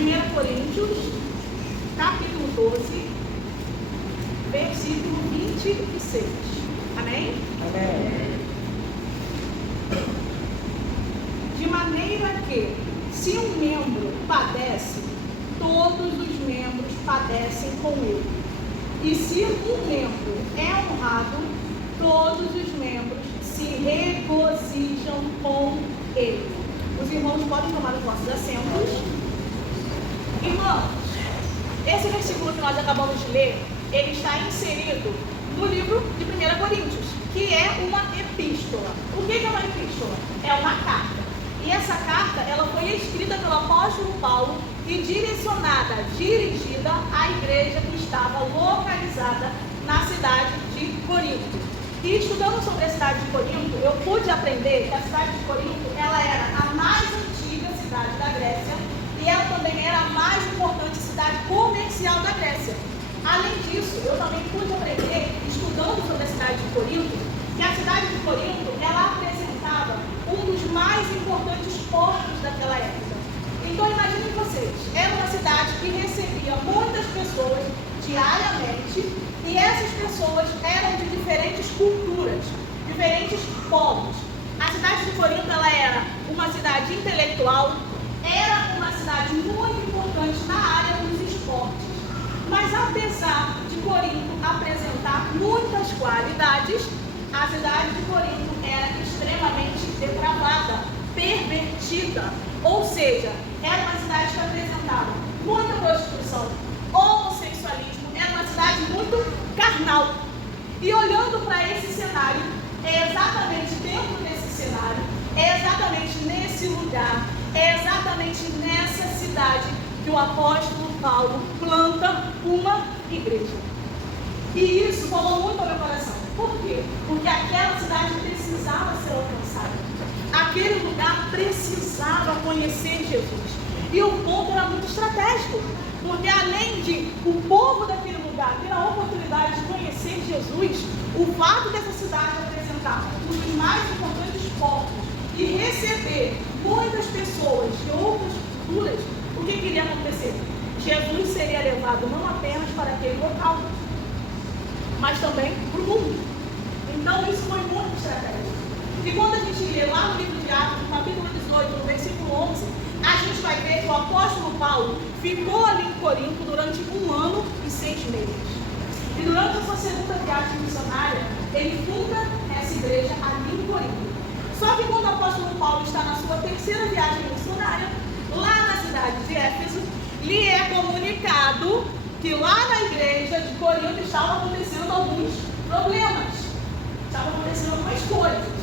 1 Coríntios, capítulo 12, versículo 26. Amém? Amém. De maneira que, se um membro padece, todos os membros padecem com ele. E se um membro é honrado, todos os membros se regozijam com ele. Os irmãos podem tomar os vossos assentos. Irmãos, esse versículo que nós acabamos de ler, ele está inserido no livro de 1 Coríntios, que é uma epístola. O que é uma epístola? É uma carta. E essa carta, ela foi escrita pelo apóstolo Paulo e dirigida à igreja que estava localizada na cidade de Corinto. E estudando sobre a cidade de Corinto, eu pude aprender que a cidade de Corinto, ela era a mais antiga cidade da Grécia e ela também era a mais importante cidade comercial da Grécia. Além disso, eu também pude aprender, estudando sobre a cidade de Corinto, que a cidade de Corinto, ela apresentava um dos mais importantes portos daquela época. Então imaginem vocês, era uma cidade que recebia muitas pessoas diariamente e essas pessoas eram de diferentes culturas, diferentes povos. A cidade de Corinto, ela era uma cidade intelectual, era uma cidade muito importante na área dos esportes. Mas apesar de Corinto apresentar muitas qualidades, a cidade de Corinto era extremamente depravada, pervertida. Ou seja, era uma cidade que apresentava muita prostituição, homossexualismo, era uma cidade muito carnal. E olhando para esse cenário, é exatamente dentro desse cenário, é exatamente nesse lugar, é exatamente nessa cidade que o apóstolo Paulo planta uma igreja. E isso falou muito ao meu coração. Por quê? Porque aquela cidade precisava ser alcançada. Aquele lugar precisava conhecer Jesus. E o ponto era muito estratégico. Porque além de o povo daquele lugar ter a oportunidade de conhecer Jesus, o fato dessa cidade apresentar um dos mais importantes portos e receber muitas pessoas de outras culturas, o que queria acontecer? Jesus seria levado não apenas para aquele local, mas também para o mundo. Então isso foi muito estratégico. E quando a gente lê lá no livro de Atos, no capítulo 18, no versículo 11, a gente vai ver que o apóstolo Paulo ficou ali em Corinto durante 1 ano e 6 meses. E durante a sua segunda viagem missionária, ele funda essa igreja ali em Corinto. Só que quando o apóstolo Paulo está na sua terceira viagem missionária, lá na cidade de Éfeso, lhe é comunicado que lá na igreja de Corinto estavam acontecendo alguns problemas, estavam acontecendo algumas coisas.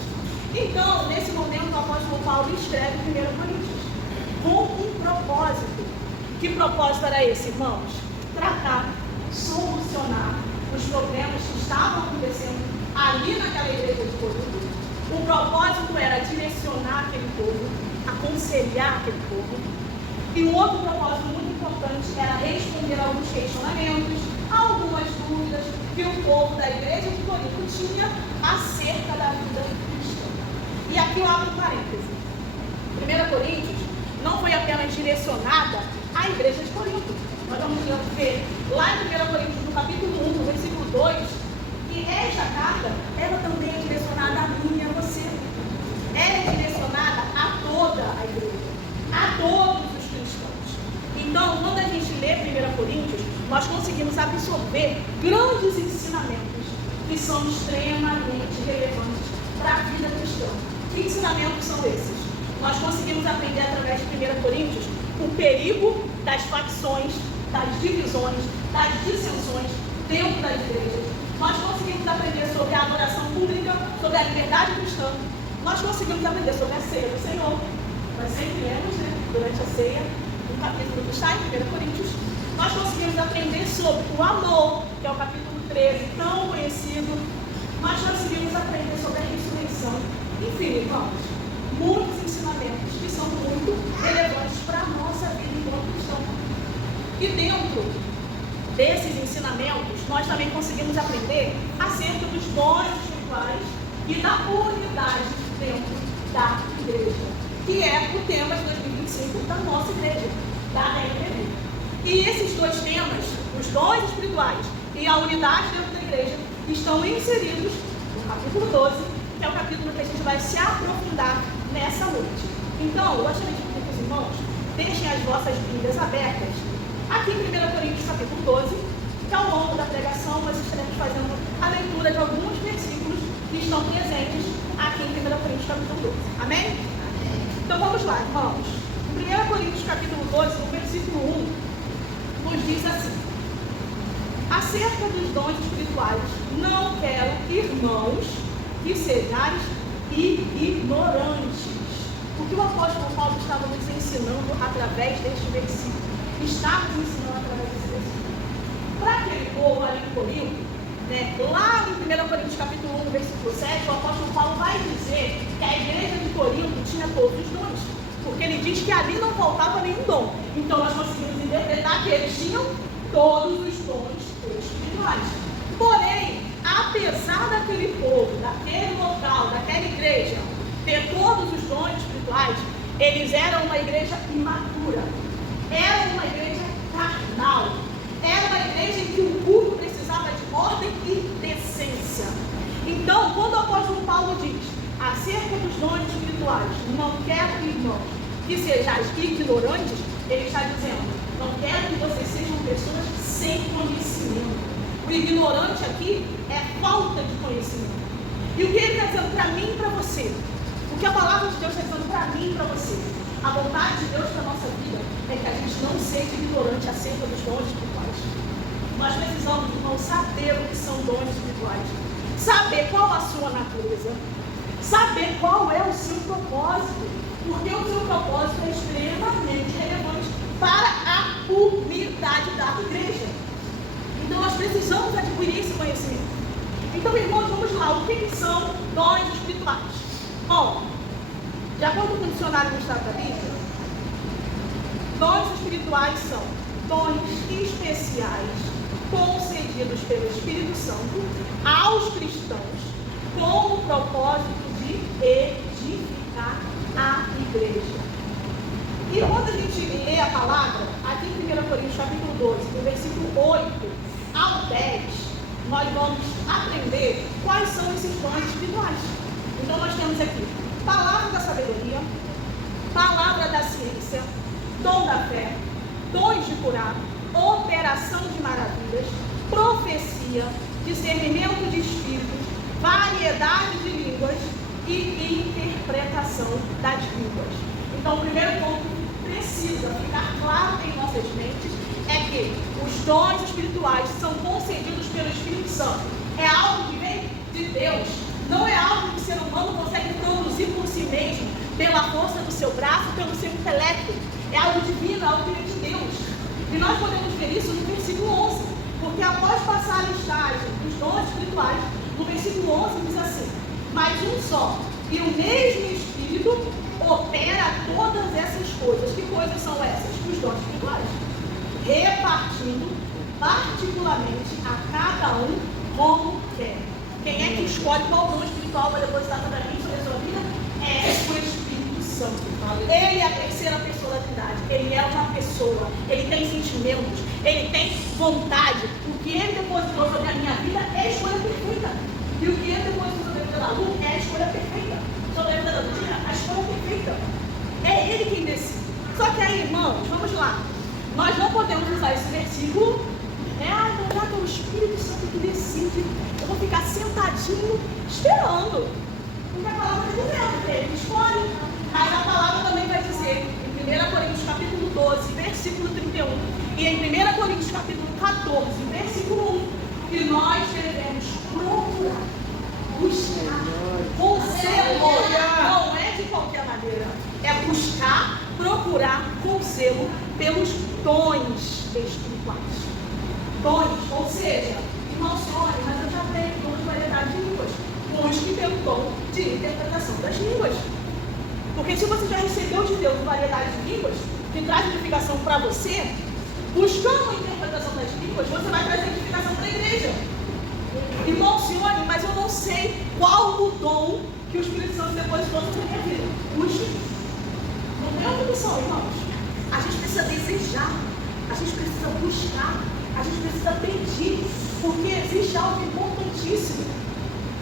Então, nesse momento, o apóstolo Paulo escreve 1 Coríntios com um propósito. Que propósito era esse, irmãos? Tratar, solucionar os problemas que estavam acontecendo ali naquela igreja de Corinto. O propósito era direcionar aquele povo, aconselhar aquele povo. E um outro propósito muito importante era responder a alguns questionamentos, algumas dúvidas que o povo da igreja de Corinto tinha acerca da vida cristã. E aqui eu abro um parêntese. 1 Coríntios não foi apenas direcionada à igreja de Corinto. Nós vamos ver lá em 1 Coríntios, no capítulo 1, no versículo 2, que esta carta, ela também é direcionada a mim e a você. Ela é direcionada a toda a igreja, a todos os cristãos. Então, quando a gente lê 1 Coríntios, nós conseguimos absorver grandes ensinamentos que são extremamente relevantes para a vida cristã. Que ensinamentos são esses? Nós conseguimos aprender através de 1 Coríntios o perigo das facções, das divisões, das dissensões dentro das igrejas. Nós conseguimos aprender sobre a adoração pública, sobre a liberdade cristã. Nós conseguimos aprender sobre a ceia do Senhor. Nós sempre lemos, durante a ceia, um capítulo que está em 1 Coríntios. Nós conseguimos aprender sobre o amor, que é o capítulo 13, tão conhecido. Nós conseguimos aprender sobre a ressurreição. Enfim, irmãos, muitos ensinamentos que são muito relevantes para a nossa vida enquanto cristão. E dentro desses ensinamentos, nós também conseguimos aprender acerca dos dons espirituais e da unidade dentro da igreja, que é o tema de 2025 da nossa igreja, da RPV. E esses dois temas, os dons espirituais e a unidade dentro da igreja, estão inseridos no capítulo 12, que é o capítulo que a gente vai se aprofundar nessa noite. Então, eu gostaria de pedir para os irmãos, deixem as vossas Bíblias abertas aqui em 1 Coríntios capítulo 12, que ao longo da pregação nós estaremos fazendo a leitura de alguns versículos que estão presentes aqui em 1 Coríntios capítulo 12. Amém? Então vamos lá, irmãos. Em 1 Coríntios capítulo 12, no versículo 1, nos diz assim: acerca dos dons espirituais, não quero, irmãos, que sejais ignorantes. O que o apóstolo Paulo estava nos ensinando através deste versículo? Está nos ensinando através desse versículo. Para aquele povo ali em Corinto, lá em 1 Coríntios capítulo 1, versículo 7, o apóstolo Paulo vai dizer que a igreja de Corinto tinha todos os dons, porque ele diz que ali não faltava nenhum dom. Então nós conseguimos interpretar que eles tinham todos os dons espirituais. Porém, apesar daquele povo, daquele local, daquela igreja ter todos os dons espirituais, eles eram uma igreja imatura, era uma igreja carnal, era uma igreja em que o culto precisava de ordem e decência. Então, quando o apóstolo Paulo diz acerca dos dons espirituais, não quero, irmãos, que sejais ignorantes, ele está dizendo, não quero que vocês sejam pessoas sem conhecimento. O ignorante aqui é falta de conhecimento. E o que ele está dizendo para mim e para você? O que a palavra de Deus está dizendo para mim e para você? A vontade de Deus para a nossa vida é que a gente não seja ignorante acerca dos dons espirituais. Nós precisamos, irmão, saber o que são dons espirituais. Saber qual a sua natureza. Saber qual é o seu propósito. Porque o seu propósito é extremamente relevante para a unidade da igreja. Então nós precisamos adquirir esse conhecimento. Então, irmãos, vamos lá. O que são dons espirituais? Bom, de acordo com o dicionário do Estado da Bíblia, dons espirituais são dons especiais concedidos pelo Espírito Santo aos cristãos com o propósito de edificar a igreja. E quando a gente lê a palavra, aqui em 1 Coríntios capítulo 12, do versículo 8 ao 10, nós vamos aprender quais são esses dons espirituais. Então nós temos aqui palavra da sabedoria, palavra da ciência, dom da fé, dons de curar, operação de maravilhas, profecia, discernimento de espíritos, variedade de línguas e interpretação das línguas. Então o primeiro ponto que precisa ficar claro em nossas mentes é que os dons espirituais são concedidos pelo Espírito Santo. É algo que vem de Deus. Não é algo que o ser humano consegue produzir por si mesmo, pela força do seu braço, pelo seu intelecto. É algo divino, é algo que vem de Deus. E nós podemos ver isso no versículo 11. Porque após passar a listagem dos dons espirituais, no versículo 11 diz assim: mas um só, e o mesmo Espírito opera todas essas coisas. Que coisas são essas? Os dons espirituais. Repartindo particularmente a cada um como quer. Quem é que escolhe qual dom espiritual vai depositar sobre a mim, sobre a sua vida? É o Espírito Santo. Ele é a terceira pessoa da Trindade. Ele é uma pessoa. Ele tem sentimentos. Ele tem vontade. O que ele depositou sobre a minha vida é a escolha perfeita. E o que ele depositou sobre a vida da Lu é a escolha perfeita. Sobre a vida da Lutina, a escolha perfeita. É ele quem decide. Só que aí, irmãos, vamos lá. Nós não podemos usar esse versículo. Então já que é o Espírito Santo que decide, eu vou ficar sentadinho esperando. Porque a palavra está dizendo, ele escolhe. Mas a palavra também vai dizer, em 1 Coríntios capítulo 12, versículo 31, e em 1 Coríntios capítulo 14, versículo 1, que nós devemos procurar, buscar, com zelo. Não é de qualquer maneira. É buscar, procurar com zelo pelos dons espirituais. Dons, ou seja, irmão, senhora, mas eu já tenho dom de variedade de línguas. Uns que têm o dom de interpretação das línguas. Porque se você já recebeu de Deus variedade de línguas, que traz edificação para você, buscando a interpretação das línguas, você vai trazer edificação para a igreja. Irmão, senhora, mas eu não sei qual o dom que o Espírito Santo depositou sobre a minha vida. Busque. Não tem outra opção, irmãos. A gente precisa desejar. A gente precisa buscar, a gente precisa pedir, porque existe algo importantíssimo.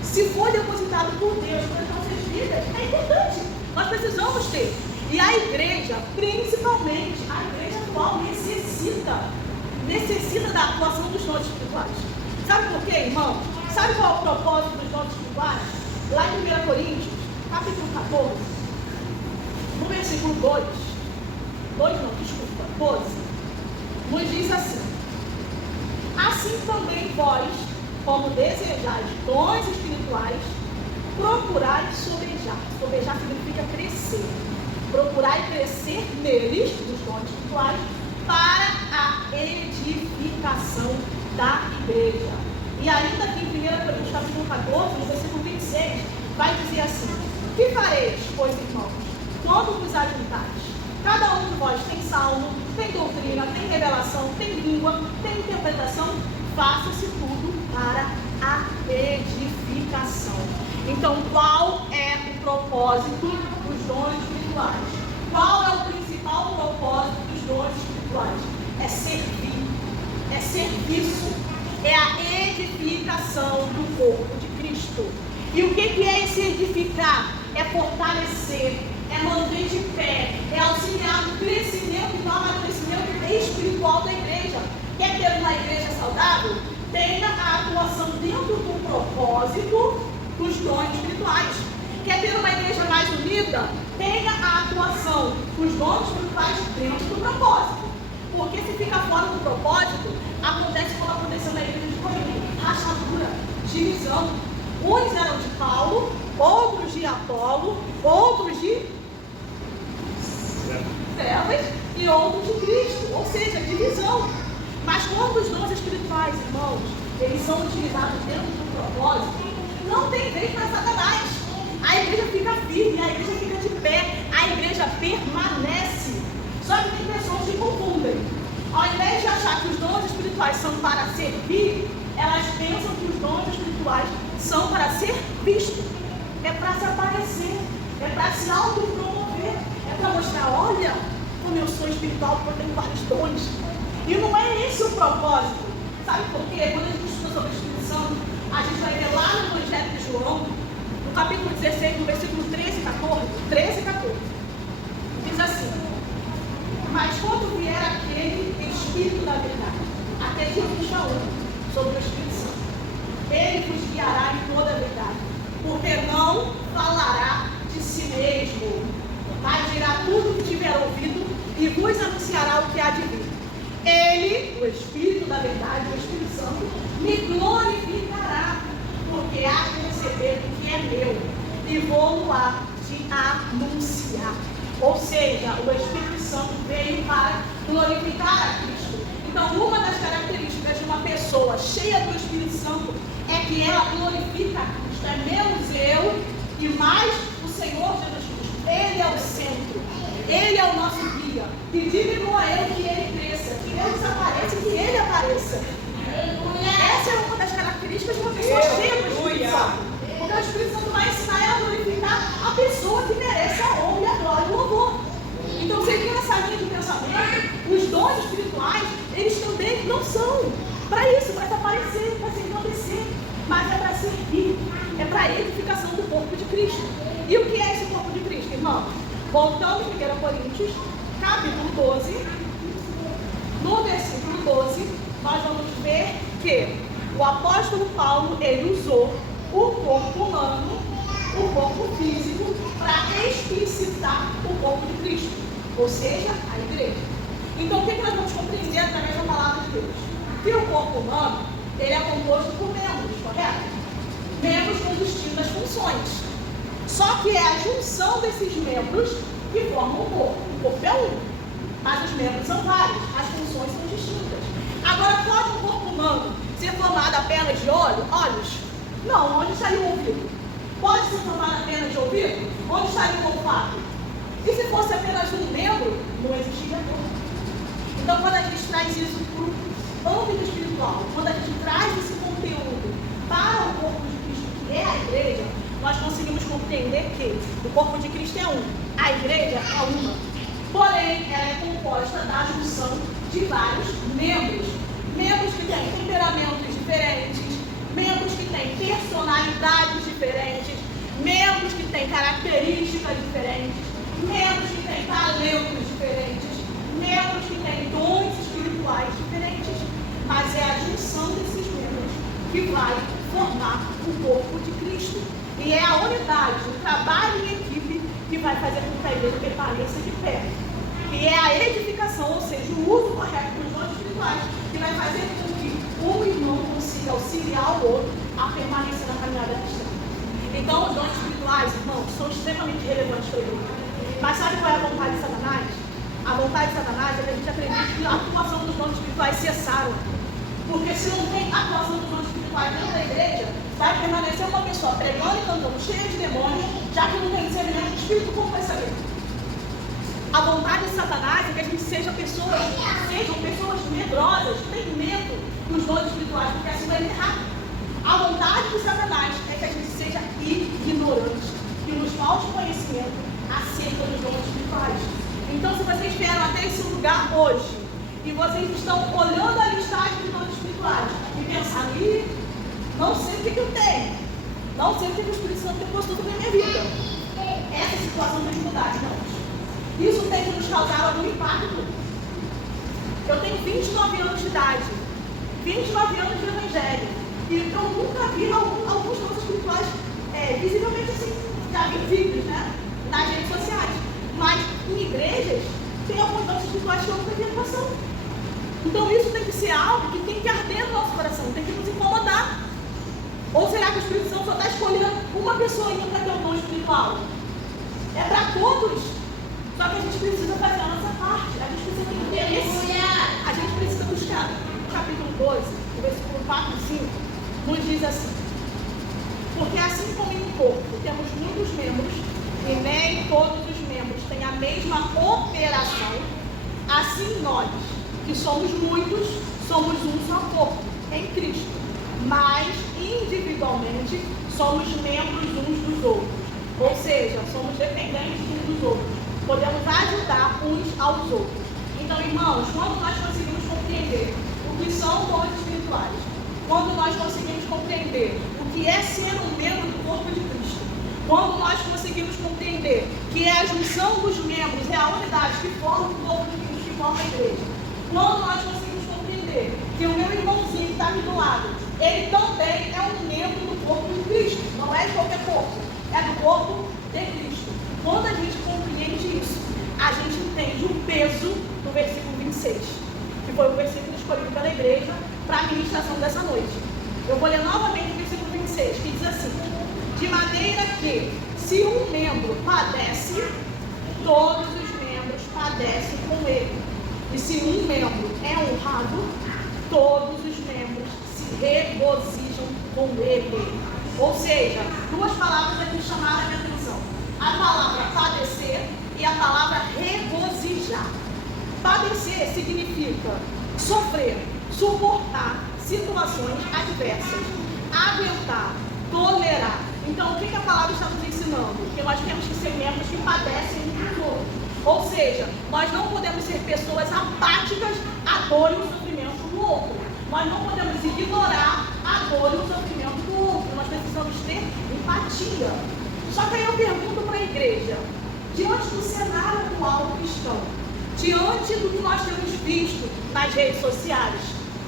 Se for depositado por Deus para as nossas vidas, é importante. Nós precisamos ter. E a igreja, principalmente, a igreja atual necessita da atuação dos dons espirituais. Sabe por quê, irmão? Sabe qual é o propósito dos dons espirituais? Lá em 1 Coríntios, capítulo 14, no versículo 12, nos diz assim: assim também vós, como desejais dons espirituais, procurai sobejar. Sobejar significa crescer. Procurai crescer neles, nos dons espirituais, para a edificação da igreja. E ainda aqui em 1 Coríntios capítulo 14, no versículo 26, vai dizer assim: que fareis, pois, irmãos, quando vos ajuntais? Cada um de vós tem salmo, tem doutrina, tem revelação, tem língua, tem interpretação. Faça-se tudo para a edificação. Então, qual é o propósito dos dons espirituais? Qual é o principal propósito dos dons espirituais? É servir, é serviço, é a edificação do corpo de Cristo. E o que é esse edificar? É fortalecer, é manter de pé, é auxiliar no crescimento e no amadurecimento espiritual da igreja. Quer ter uma igreja saudável? Tenha a atuação dentro do propósito dos dons espirituais. Quer ter uma igreja mais unida? Tenha a atuação dos dons espirituais dentro do propósito. Porque se fica fora do propósito, acontece como aconteceu na igreja de Corinto: rachadura, divisão. Uns eram de Paulo, outros de Apolo, outros de Celas e outros de Cristo. Ou seja, divisão. Mas quando os dons espirituais, irmãos, eles são utilizados dentro do propósito, não tem vez para Satanás. A igreja fica firme, a igreja fica de pé, a igreja permanece. Só que tem pessoas que confundem. Ao invés de achar que os dons espirituais são para servir, elas pensam que os dons espirituais são para ser vistos. É para se aparecer, é para se autopromover, é para mostrar: olha como eu sou espiritual, porque eu tenho vários dons. E não é esse o propósito. Sabe por quê? Quando a gente estuda sobre a Espírito Santo, a gente vai ver lá no Evangelho de João, no capítulo 16, no versículo 13 e 14, diz assim: mas quando vier aquele Espírito da verdade, até que eu vos falou sobre o Espírito Santo, ele vos guiará em toda a verdade, porque não falará de si mesmo, mas dirá tudo o que tiver ouvido e vos anunciará o que há de vir. Ele, o Espírito da verdade, o Espírito Santo, me glorificará, porque há de receber o que é meu e vou lá de anunciar. Ou seja, o Espírito Santo veio para glorificar a Cristo. Então, uma das características de uma pessoa cheia do Espírito Santo é que ela glorifica a Cristo. É menos eu e mais o Senhor Jesus Cristo. Ele é o centro, Ele é o nosso guia. E diminua Ele, que Ele cresça, que Ele desapareça, que Ele apareça. Essa é uma das características de uma pessoa cheia do Espírito Santo. Porque o Espírito Santo vai ensinar ela a glorificar a pessoa que merece a honra e a glória e o louvor. Então, seguindo essa linha de pensamento, os dons espirituais, eles também não são para isso, para se aparecer, para se engrandecer, mas é para servir, é para a edificação do corpo de Cristo. E o que é esse corpo de Cristo, irmão? Voltando em 1 Coríntios, capítulo 12, no versículo 12, nós vamos ver que o apóstolo Paulo, ele usou o corpo humano, o corpo físico, para explicitar o corpo de Cristo, ou seja, a igreja. Então, o que nós vamos compreender através da palavra de Deus? Que o corpo humano, ele é composto por membros, correto? Membros com distintas funções. Só que é a junção desses membros que formam o corpo. O corpo é um, mas os membros são vários, as funções são distintas. Agora, pode um corpo humano ser formado apenas de olhos? Não, onde estaria o ouvido? Pode ser formado apenas de ouvido? Onde estaria o olfato? E se fosse apenas um membro, não existiria corpo. Então, quando a gente traz isso para o âmbito espiritual, quando a gente traz esse conteúdo para o corpo de Cristo, que é a igreja, nós conseguimos compreender que o corpo de Cristo é um, a igreja é uma. Porém, ela é composta da junção de vários membros. Membros que têm temperamentos diferentes, membros que têm personalidades diferentes, membros que têm características diferentes, membros que têm talentos diferentes, membros que têm dons espirituais diferentes. Mas é a junção desses membros que vai formar o corpo de Cristo. E é a unidade, o trabalho em equipe que vai fazer com que a igreja permaneça de pé. E é a edificação, ou seja, o uso correto dos dons espirituais, que vai fazer com que um irmão consiga auxiliar o outro a permanecer na caminhada cristã. Então, os dons espirituais, irmãos, são extremamente relevantes para a igreja. Mas sabe qual é a vontade de Satanás? A vontade de Satanás é que a gente acredite que a atuação dos dons espirituais cessaram. Porque se não tem atuação dos dons espirituais dentro da igreja, vai permanecer uma pessoa pregando e cantando cheia de demônios, já que não tem discernimento do espírito, como vai saber? A vontade de Satanás é que a gente sejam pessoas medrosas, que têm medo dos dons espirituais, porque assim vai errar. A vontade de Satanás é que a gente seja ignorante e nos falte conhecimento acerca dos dons espirituais. Então, se vocês vieram até esse lugar hoje e vocês estão olhando a listagem dos dons espirituais e pensando, não sei o que eu tenho, não sei o que o Espírito Santo tem posto na minha vida. Essa situação tem que mudar, irmãos. Isso tem que nos causar algum impacto. Eu tenho 29 anos de idade, 29 anos de evangelho, e eu nunca vi alguns dons espirituais visivelmente assim, já vi vídeos, né, nas redes sociais. Mas em igrejas tem alguns dons espirituais que eu nunca vi atuação. Então isso tem que ser algo que tem que arder no nosso coração, tem que nos incomodar. Ou será que o Espírito Santo só está escolhendo uma pessoa para ter um dom espiritual? É para todos. Só que a gente precisa fazer a nossa parte. A gente precisa ter interesse. A gente precisa buscar. Capítulo 12, versículo 4 e 5, nos diz assim: porque assim como em um corpo temos muitos membros, e nem todos os membros têm a mesma operação, assim nós, que somos muitos, somos um só corpo, em Cristo. Mas, individualmente, somos membros uns dos outros. Ou seja, somos dependentes uns dos outros. Podemos ajudar uns aos outros. Então, irmãos, quando nós conseguimos compreender o que são dons espirituais, quando nós conseguimos compreender o que é ser um membro do corpo de Cristo, quando nós conseguimos compreender que é a junção dos membros, é a unidade que forma o corpo de Cristo, que forma a igreja, quando nós conseguimos compreender que o meu irmãozinho que está aqui do lado, ele também é um membro do corpo de Cristo, não é de qualquer corpo, é do corpo de Cristo. Quando a gente compreende isso, a gente entende o peso do versículo 26, que foi o versículo escolhido pela igreja para a ministração dessa noite. Eu vou ler novamente o versículo 26, que diz assim: de maneira que, se um membro padece, todos os membros padecem com ele. E se um membro é honrado, todos os membros se regozijam com ele. Ou seja, duas palavras aqui chamaram a minha atenção: a palavra padecer e a palavra regozijar. Padecer significa sofrer, suportar situações adversas, aguentar, tolerar. Então, o que a palavra está nos ensinando? Que nós temos que ser membros que padecem uns dos outros. Ou seja, nós não podemos ser pessoas apáticas à dor e ao sofrimento do outro. Nós não podemos ignorar a dor e o sofrimento do outro. Nós precisamos ter empatia. Só que aí eu pergunto para a igreja, diante do cenário atual cristão, diante do que nós temos visto nas redes sociais,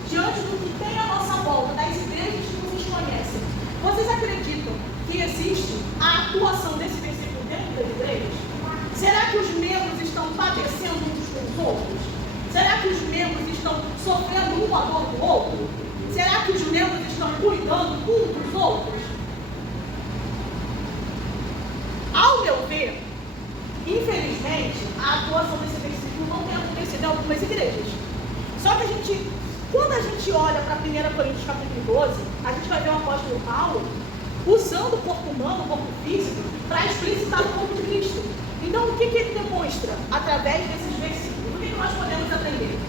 diante do que tem à nossa volta, das igrejas que vocês conhecem, vocês acreditam que existe a atuação desse versículo dentro das igrejas? Será que os membros estão padecendo uns com os outros? Será que os membros estão sofrendo um a dor do outro? Será que os membros estão cuidando uns dos outros? Ao meu ver, infelizmente, a atuação desse versículo não tem acontecido em algumas igrejas. Só que quando a gente olha para 1 Coríntios capítulo 12, a gente vai ver o apóstolo Paulo usando o corpo humano, o corpo físico, para explicitar o corpo de Cristo. Então, o que ele demonstra através desses versículos? O que nós podemos aprender?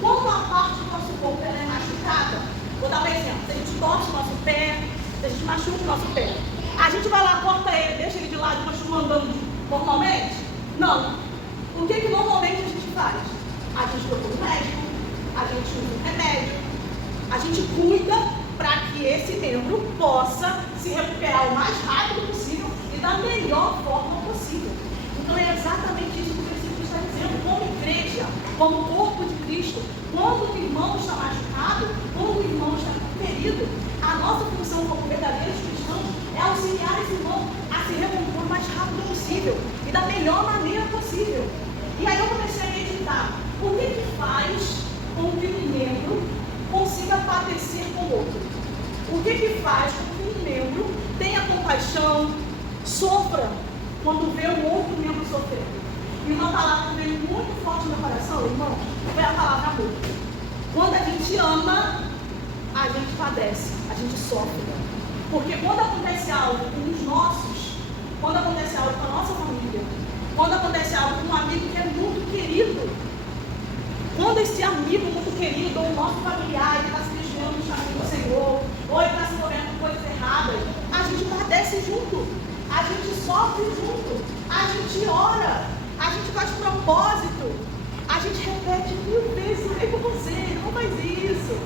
Quando a parte do nosso corpo é machucada, vou dar um exemplo: se a gente torce o nosso pé, se a gente machuca o nosso pé, a gente vai lá, corta ele, deixa ele de lado e continua andando normalmente? Não. O que normalmente a gente faz? A gente procura o médico, usa um remédio, a gente cuida para que esse membro possa se recuperar o mais rápido possível e da melhor forma possível. Então é exatamente isso que o versículo está dizendo. Como igreja, como corpo de Cristo, quando o irmão está machucado, quando o irmão está ferido, a nossa função como verdadeiros cristãos é auxiliar esse irmão a se recompor o mais rápido possível e da melhor maneira possível. E aí eu comecei a meditar, o que faz com que um membro consiga padecer com o outro? O que faz com que um membro tenha compaixão, sofra quando vê o outro membro sofrendo? E uma palavra que veio muito forte no meu coração, irmão, foi a palavra amor. Quando a gente ama, a gente padece, a gente sofre. Porque quando acontece algo com os nossos, quando acontece algo com a nossa família, quando acontece algo com um amigo que é muito querido, quando esse amigo muito querido, ou o nosso familiar, ele está se desviando do caminho do Senhor, ou ele está se envolvendo com coisas erradas, a gente padece junto, a gente sofre junto, a gente ora, a gente faz propósito, a gente repete 1000 vezes, eu com você, não faz isso,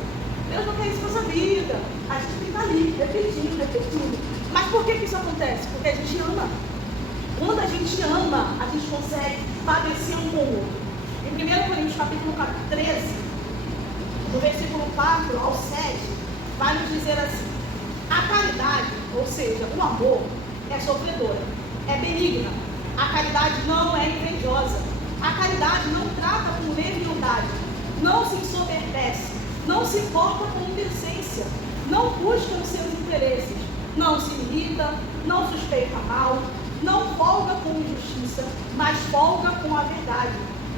Deus não quer isso na sua vida. A gente fica ali, repetindo. Mas por que isso acontece? Porque a gente ama. Quando a gente ama, a gente consegue padecer um com o outro. Em 1 Coríntios capítulo 13, do versículo 4 ao 7, vai nos dizer assim: a caridade, ou seja, o amor, é sofredora, é benigna. A caridade não é invejosa. A caridade não trata com leviandade, não se ensoberbece, não se importa com indecência, não busca os seus interesses, não se irrita, não suspeita mal, não folga com injustiça, mas folga com a verdade.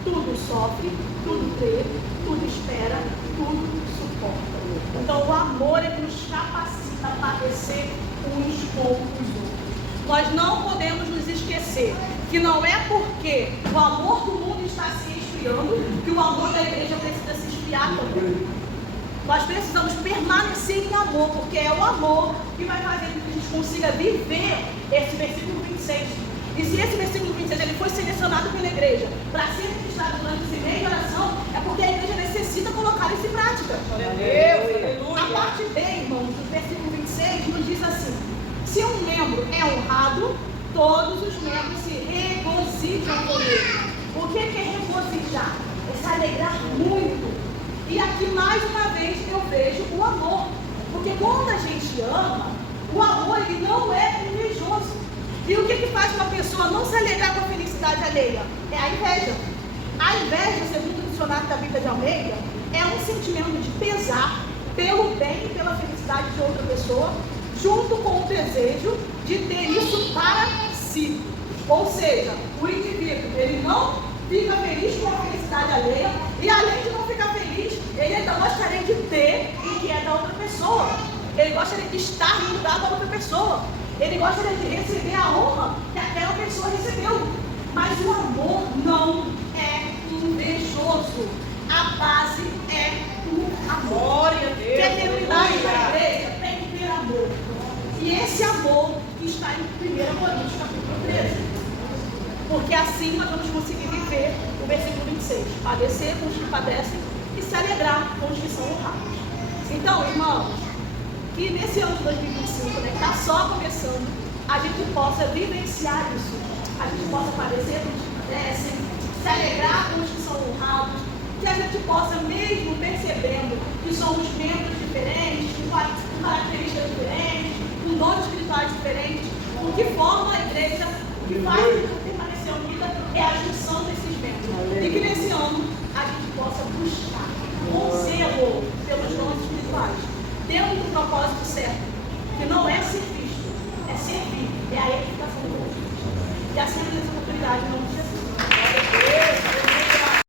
Tudo sofre, tudo crê, tudo espera, tudo suporta. Então o amor é que nos capacita a padecer uns com os outros. Nós não podemos nos esquecer que não é porque o amor do mundo está se esfriando que o amor da igreja precisa se esfriar também. Nós precisamos permanecer em amor, porque é o amor que vai fazer com que a gente consiga viver esse versículo 26. E se esse versículo 26 ele foi selecionado pela igreja para ser ministrado durante esse mês de oração, é porque a igreja necessita colocar isso em prática. A parte B, irmãos, do versículo 26 nos diz assim: se um membro é honrado, todos os membros se regozijam com ele. O que é regozijar? É se alegrar muito. E aqui mais uma vez eu vejo o amor. Porque quando a gente ama, o amor ele não é invejoso. E o que faz uma pessoa não se alegrar com a felicidade alheia? É a inveja. A inveja, segundo o dicionário da Bíblia de Almeida, é um sentimento de pesar pelo bem e pela felicidade de outra pessoa, junto com o desejo de ter isso para si. Ou seja, o indivíduo, ele não fica feliz com a felicidade alheia, e além de não ficar feliz, ele ainda gostaria de ter o que é da outra pessoa. Ele gostaria de estar no lugar da outra pessoa. Ele gostaria de receber a honra que aquela pessoa recebeu. Mas o amor não é invejoso. A base é o amor. Glória a Deus. Quer ter unidade na igreja? Tem que ter amor. E esse amor está em 1 Coríntios capítulo 13. Porque assim nós vamos conseguir viver o versículo 26. Padecer com os que padecem e se alegrar com os que são honrados. Então, irmãos, que nesse ano de 2025, né, que está só começando, a gente possa vivenciar isso. A gente possa padecer com os que padecem, se alegrar com os que são honrados, que a gente possa, mesmo percebendo que somos membros diferentes, com características diferentes, com dons espirituais diferentes, o que forma a igreja, o que faz a gente permanecer unida é a junção desses membros. E que nesse ano a gente possa buscar com zelo pelos dons espirituais, dentro do propósito certo, que não é ser visto, é servir, é a edificação do outro. E assim, nessa oportunidade, não